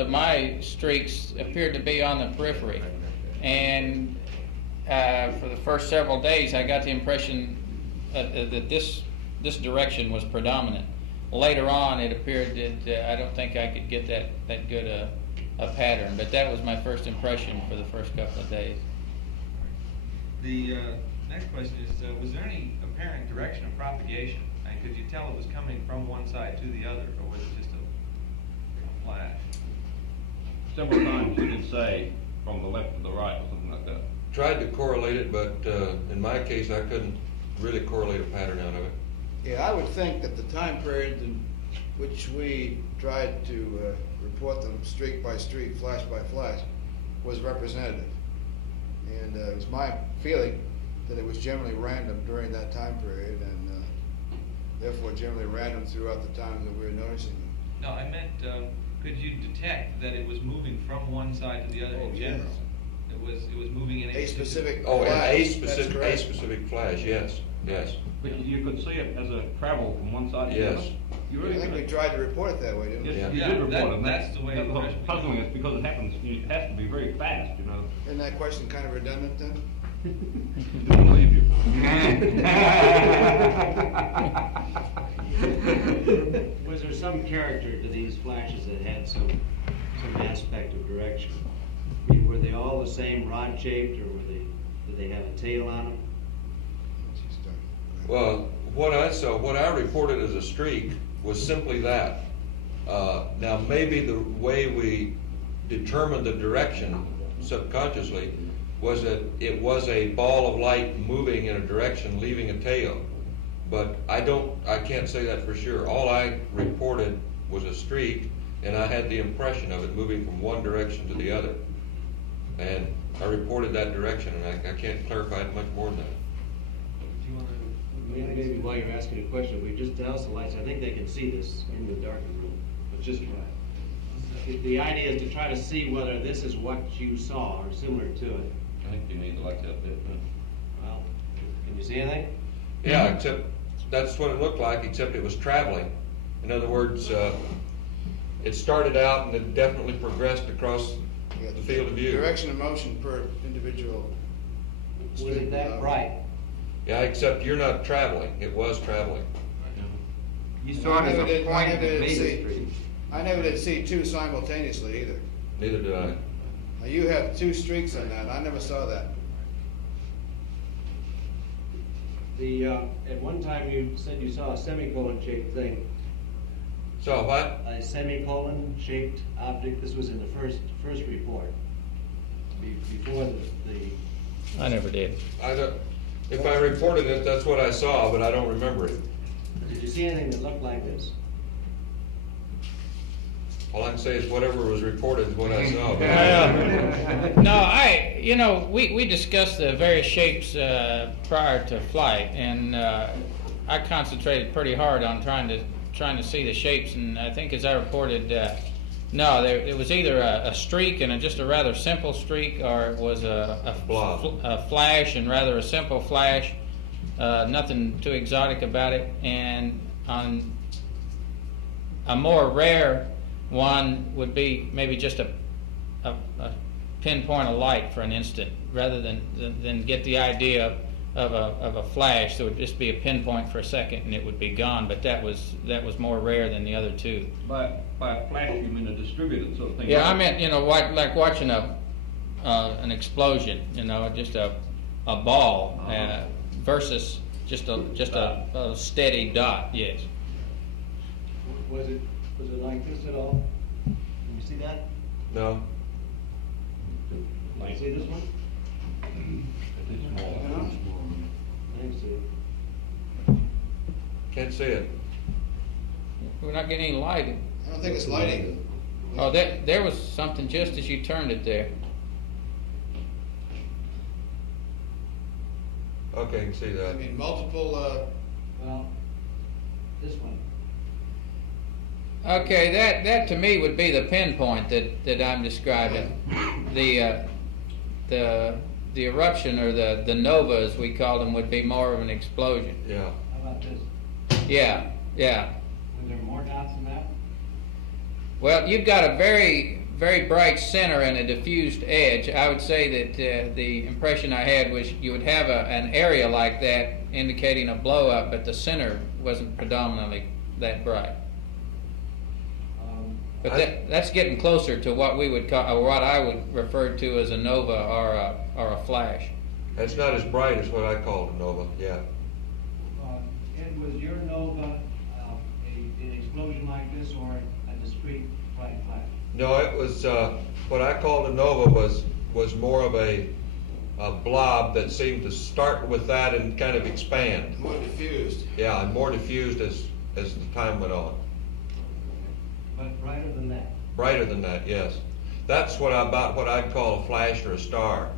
of my streaks appeared to be on the periphery. And for the first several days, I got the impression that this direction was predominant. Later on, it appeared that I don't think I could get that good a pattern, but that was my first impression for the first couple of days. The next question is, was there any apparent direction of propagation? And could you tell it was coming from one side to the other, or was it just a flash? Several times you did say from the left to the right or something like that. Tried to correlate it, but in my case, I couldn't really correlate a pattern out of it. Yeah, I would think that the time period in which we tried to report them streak by streak, flash by flash, was representative. And it was my feeling that it was generally random during that time period, and therefore generally random throughout the times that we were noticing them. No, I meant, could you detect that it was moving from one side to the other in general? Yes. It was moving in A specific Oh, flash. a That's specific flash, yes. But you could see it as a travel from one side to the other? Yes. You I really think we could. tried to report it that way, didn't we? Yes, Yeah. you did report it. That's the way That's it what's was. puzzling is because it happens, it has to be very fast, you know. Isn't that question kind of redundant then? Don't believe you. Was there some character to these flashes that had some aspect of direction? I mean, were they all the same rod shaped, or did they have a tail on them? Well, what I reported as a streak was simply that. Now, maybe the way we determined the direction subconsciously was that it was a ball of light moving in a direction, leaving a tail. But I can't say that for sure. All I reported was a streak, and I had the impression of it moving from one direction to the other. And I reported that direction, and I can't clarify it much more than that. Do you want to? Maybe while you're asking a question, we just douse the lights. I think they can see this in the darkened room, but just try. The idea is to try to see whether this is what you saw or similar to it. I think you need the lights out there. Well, can you see anything? Yeah, except that's what it looked like, except it was traveling. In other words, it started out and it definitely progressed across Yeah, the field of view. Direction of motion per individual. Was it that bright? Yeah, except you're not traveling. It was traveling. You saw it as a point that made a streak. I never did see two simultaneously either. Neither did I. Now you have two streaks on that. I never saw that. At one time you said you saw a semicolon shaped thing. So what? A semicolon shaped object. This was in the first report. Before the I never did. If I reported it, that's what I saw, but I don't remember it. Did you see anything that looked like this? All I can say is whatever was reported is what I saw. No, we discussed the various shapes prior to flight, and I concentrated pretty hard on trying to see the shapes, and I think as I reported, it was either a streak and just a rather simple streak, or it was a flash and rather a simple flash, nothing too exotic about it, and on a more rare one would be maybe just a pinpoint of light for an instant, rather than get the idea of a flash. So it would just be a pinpoint for a second and it would be gone. But that was more rare than the other two. By a flash, you mean a distributed sort of thing? Yeah, I meant like watching an explosion. Just a ball versus just a steady dot. Yes. Was it like this at all? Can you see that? No. Can you see this one? I can see it. Can't see it. We're not getting any light. I don't think it's lighting. Oh, there was something just as you turned it there. Okay, I can see I that. mean, multiple, Well, this one. Okay, that to me would be the pinpoint that I'm describing. The eruption, or the nova as we call them, would be more of an explosion. Yeah. How about this? Yeah. Were there more dots than that? Well, you've got a very, very bright center and a diffused edge, I would say that the impression I had was you would have an area like that indicating a blow up, but the center wasn't predominantly that bright. But that's getting closer to what we would call, or what I would refer to as a nova or a flash. That's not as bright as what I call a nova, yeah. And was your nova an explosion like this or a discrete bright flash? No, it was, what I called a nova was more of a blob that seemed to start with that and kind of expand. More diffused. Yeah, and more diffused as the time went on. But brighter than that? Brighter than that, yes. That's what I'd call a flash or a star.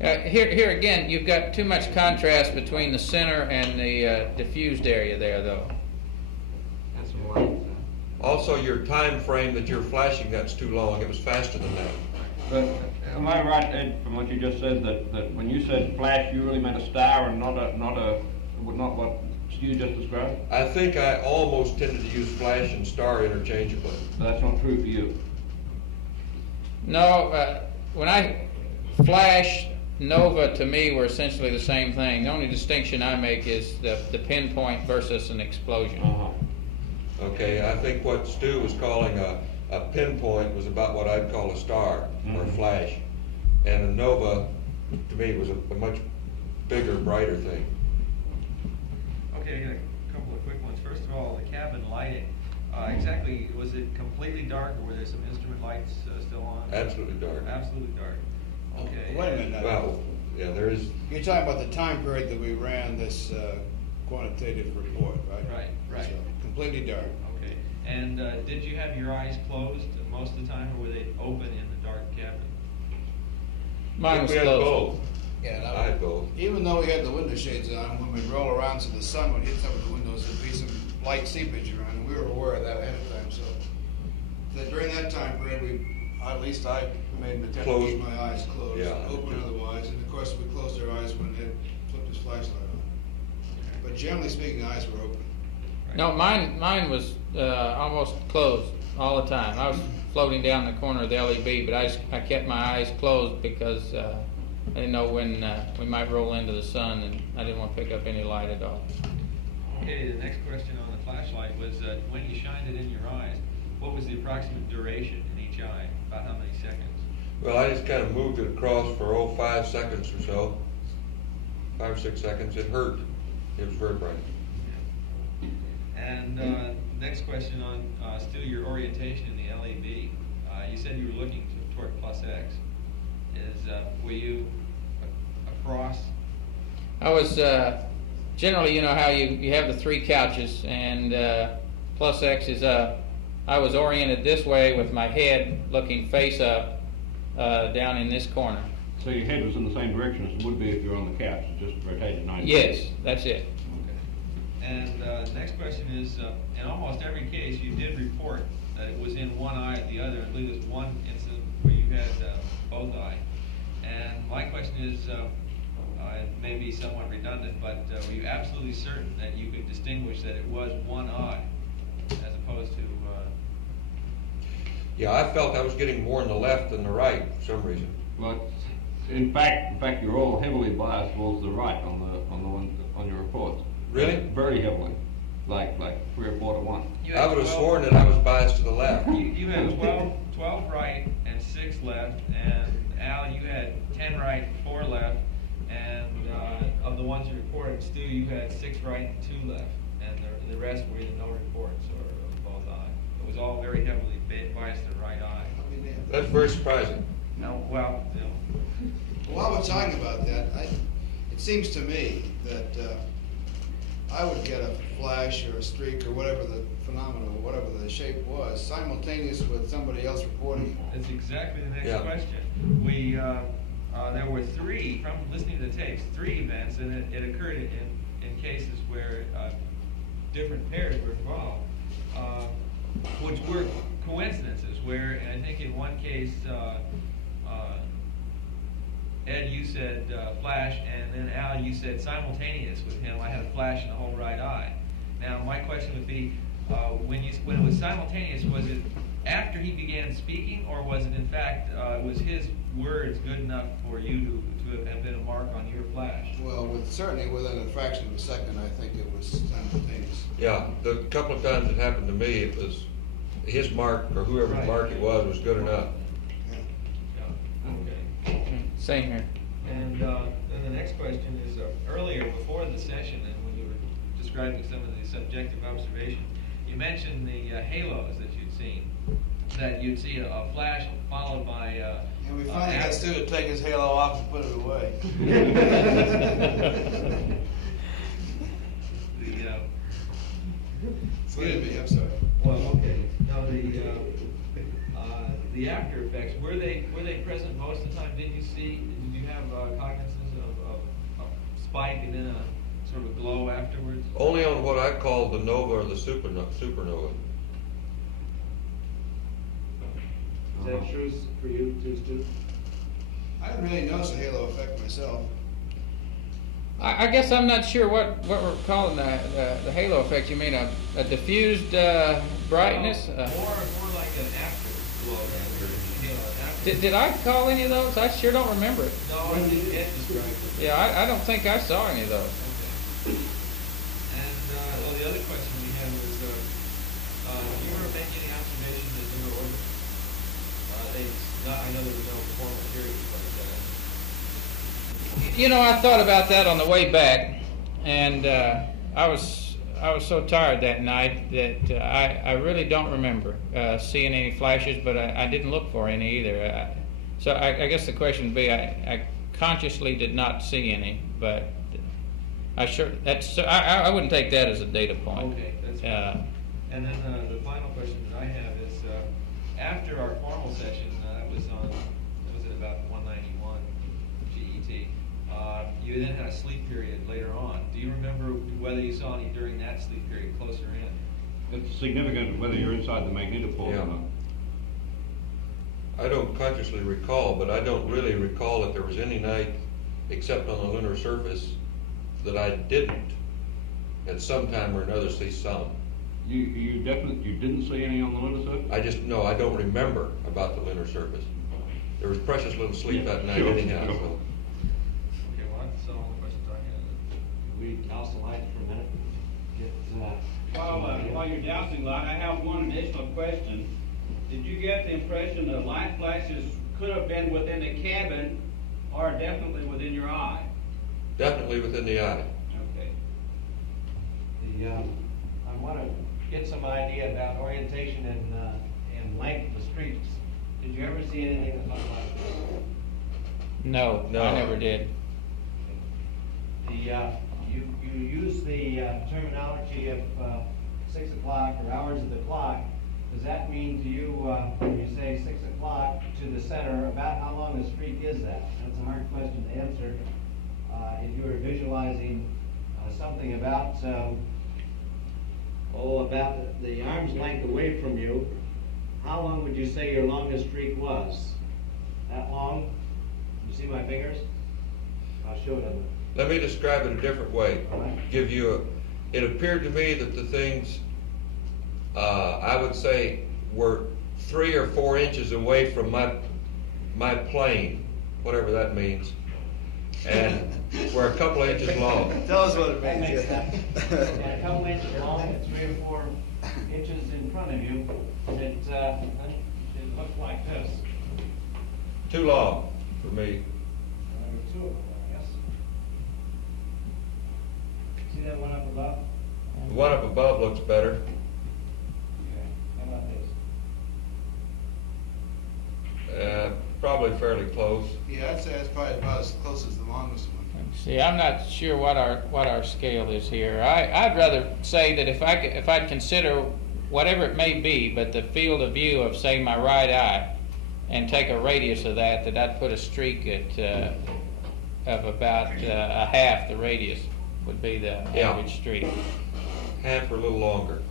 Here again, you've got too much contrast between the center and the diffused area there, though. That's some light. Also, your time frame that you're flashing, that's too long. It was faster than that. But am I right, Ed, from what you just said, that when you said flash, you really meant a star and not what you just described? I think I almost tended to use flash and star interchangeably. So that's not true for you. No, when I flash, nova to me were essentially the same thing. The only distinction I make is the pinpoint versus an explosion. Okay, I think what Stu was calling a pinpoint was about what I'd call a star or a flash. And a nova, to me, was a much bigger, brighter thing. Okay, I got a couple of quick ones. First of all, the cabin lighting. Exactly, was it completely dark, or were there some instrument lights still on? Absolutely dark. Absolutely dark. Okay. Wait a minute now. Well, yeah, there is. You're talking about the time period that we ran this quantitative report, right? Right. So, completely dark. Okay. And did you have your eyes closed most of the time, or were they open in the dark cabin? Mine was We had closed. both. Yeah, I had both. even though we had the window shades on, when we'd roll around so the sun would hit some of the windows, there'd be some light seepage around, and we were aware of that ahead of time, so during that time period, at least I made an attempt to keep my eyes closed, Yeah. open otherwise, and of course, we closed our eyes when Ed flipped his flashlight on. But generally speaking, eyes were open. No, mine was almost closed all the time. I was floating down the corner of the LEB, but I kept my eyes closed because I didn't know when we might roll into the sun, and I didn't want to pick up any light at all. Okay, the next question on the flashlight was when you shined it in your eyes, what was the approximate duration in each eye? About how many seconds? Well, I just kind of moved it across for 5 seconds or so. 5 or 6 seconds. It hurt. It was very bright. And next question on still your orientation in the LAB. You said you were looking toward plus X. Were you across? I was generally, you know how you have the three couches, and plus X is I was oriented this way with my head looking face up down in this corner. So your head was in the same direction as it would be if you were on the couch, it just rotated 90 Yes, degrees. that's it. Okay. And next question is, in almost every case, you did report that it was in one eye or the other. I believe there's one incident where you had both eyes. And my question is, it may be somewhat redundant, but were you absolutely certain that you could distinguish that it was one eye as opposed to? Yeah, I felt I was getting more in the left than the right for some reason. But in fact, you're all heavily biased towards the right on your reports. Really? Very heavily, like 3 or 4 to 1. You had I would have 12 sworn that I was biased to the left. You had 12 right and 6 left, and Al, you had 10 right, 4 left, and of the ones you reported, Stu, you had 6 right and 2 left, and the rest were either no reports or both eyes. It was all very heavily biased to the right eye. That's very surprising. No, well, you know. While we're talking about that, it seems to me that I would get a flash or a streak or whatever the phenomenon, whatever the shape was, simultaneous with somebody else reporting it. That's exactly the next Yeah. question. We there were 3, from listening to the tapes, 3 events, and it occurred in cases where different pairs were involved, which were coincidences. Where I think in one case, Ed, you said flash, and then Al, you said simultaneous with him. I had a flash in the whole right eye. Now, my question would be, when it was simultaneous, was it after he began speaking, or was it in fact, was his words good enough for you to have been a mark on your flash? Well, certainly within a fraction of a second, I think it was simultaneous. Yeah, the couple of times it happened to me, it was his mark, or whoever's Right. mark it was good enough. Yeah. Yeah, okay. Same here. And then the next question is, earlier, before the session, and when you were describing some of the subjective observations, you mentioned the halos that you'd seen, that you'd see a flash followed by And we finally got Stu to take his halo off and put it away. Excuse me, I'm sorry. Well, okay. Now the after effects, were they present most of the time? Did you have cognizance of a spike and then a sort of a glow afterwards? Only on what I call the nova or the supernova. Is that true for you too, Stu? I didn't really notice a halo effect myself. I guess I'm not sure what we're calling the halo effect. You mean a diffused brightness? More like an afterglow. Did I call any of those? I sure don't remember it. No, I didn't get described it. Yeah, I don't think I saw any of those. Okay. And well, the other question we had was, do you ever make any observations that you were ordered? I know there was no formal periods like that. You know, I thought about that on the way back, and I was so tired that night that I really don't remember seeing any flashes, but I didn't look for any either. So I guess the question would be, I consciously did not see any, but I wouldn't take that as a data point. Okay, that's fine. And then the final question that I have is, after our formal session, that was at about 191 GET. You then had a sleep period later on. Do you remember whether you saw any during that sleep period closer in? It's significant whether you're inside the magnetopole Yeah. or not. I don't consciously recall, but I don't really recall that there was any night, except on the lunar surface, that I didn't, at some time or another, see some. You didn't see any on the lunar surface? I don't remember about the lunar surface. There was precious little sleep that night Sure, anyhow. sure. So. Okay, well, that's all the questions I had. We douse the lights for a minute. While you're dousing light, I have one additional question. Did you get the impression that light flashes could have been within the cabin or definitely within your eye? Definitely within the eye. Okay. I want to get some idea about orientation and length of the streets. Did you ever see anything that looked like this? No, No. I never did. You use the terminology of 6 o'clock or hours of the clock. Does that mean to you, when you say 6 o'clock to the center, about how long a streak is that? That's a hard question to answer. If you were visualizing something about, about the arm's length away from you, how long would you say your longest streak was? That long? You see my fingers? I'll show it on the... Let me describe it a different way. All right. It appeared to me that the things, I would say, were 3 or 4 inches away from my plane, whatever that means, and were a couple of inches long. Tell us what it That means. makes sense. Yeah, a couple inches long and 3 or 4 inches in front of you. It looks like this. Too long for me. There were 2 of them, I guess. See that one up above? The one up above looks better. Okay. How about this? Probably fairly close. Yeah, I'd say that's probably about as close as the longest one. See, I'm not sure what our scale is here. I'd rather say that if I'd consider whatever it may be, but the field of view of, say, my right eye, and take a radius of that I'd put a streak at of about a half the radius would be the Yeah. average streak. Half or a little longer.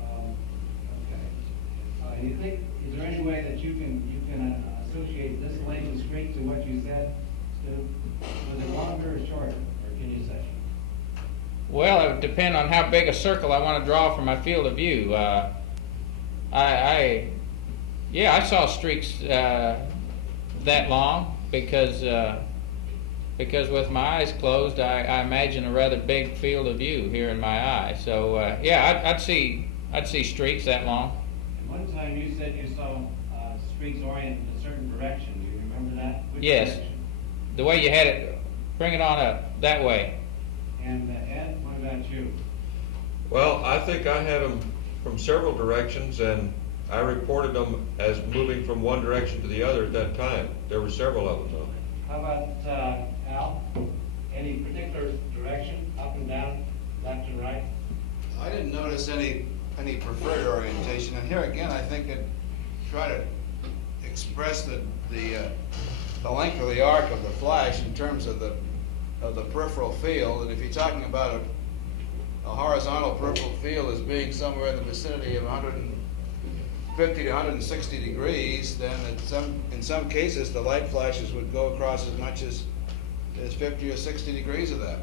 Okay. You think, is there any way that you can associate this length of streak to what you said, Stu? Was it longer or shorter, or can you say? Well, it would depend on how big a circle I want to draw for my field of view. Yeah, I saw streaks that long because with my eyes closed, I imagine a rather big field of view here in my eye. So yeah, I'd see streaks that long. And one time you said you saw streaks oriented in a certain direction. Do you remember that? Which Yes. direction? The way you had it, bring it on up that way. And Ed, what about you? Well, I think I had them from several directions, and I reported them as moving from one direction to the other at that time. There were several of them, though. How about Al? Any particular direction, up and down, left and right? I didn't notice any preferred orientation, and here again, I think it try to express the length of the arc of the flash in terms of the peripheral field. And if you're talking about a horizontal peripheral field as being somewhere in the vicinity of 150 to 160 degrees, then in some cases the light flashes would go across as much as 50 or 60 degrees of that.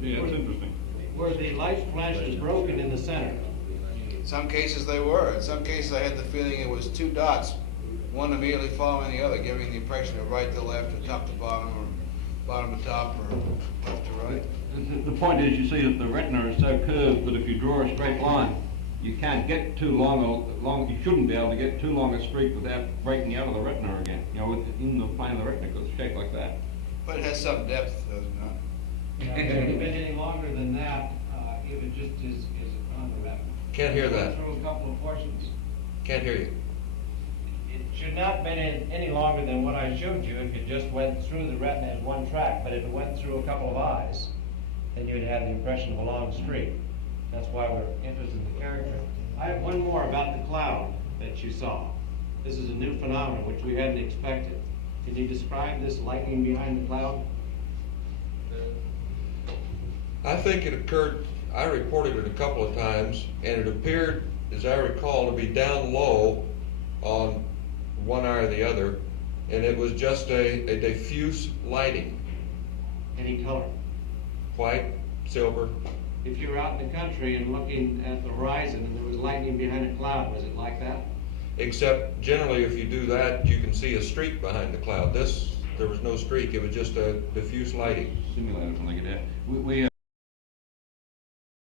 Yeah, it's interesting. Were the light flashes broken in the center? In some cases they were. In some cases I had the feeling it was two dots, one immediately following the other, giving the impression of right to left or top to bottom or bottom to top or left to right. The point is, you see that the retina is so curved that if you draw a straight line, you can't get too long, you shouldn't be able to get too long a streak without breaking out of the retina again, you know, in the plane of the retina, because it's shaped like that. But it has some depth, does it not? If it had been any longer than that, it would just is on the retina. Can't hear that. Through a couple of portions. Can't hear you. It should not have been any longer than what I showed you if it just went through the retina as one track, but if it went through a couple of eyes, then you'd have the impression of a long streak. That's why we're interested in the character. I have one more about the cloud that you saw. This is a new phenomenon which we hadn't expected. Can you describe this lightning behind the cloud? I think it occurred, I reported it a couple of times, and it appeared, as I recall, to be down low on one eye or the other, and it was just a diffuse lighting. Any color? White, silver. If you were out in the country and looking at the horizon and there was lightning behind a cloud, was it like that? Except generally if you do that, you can see a streak behind the cloud. There was no streak, it was just a diffuse lighting. Simulated when they get out. We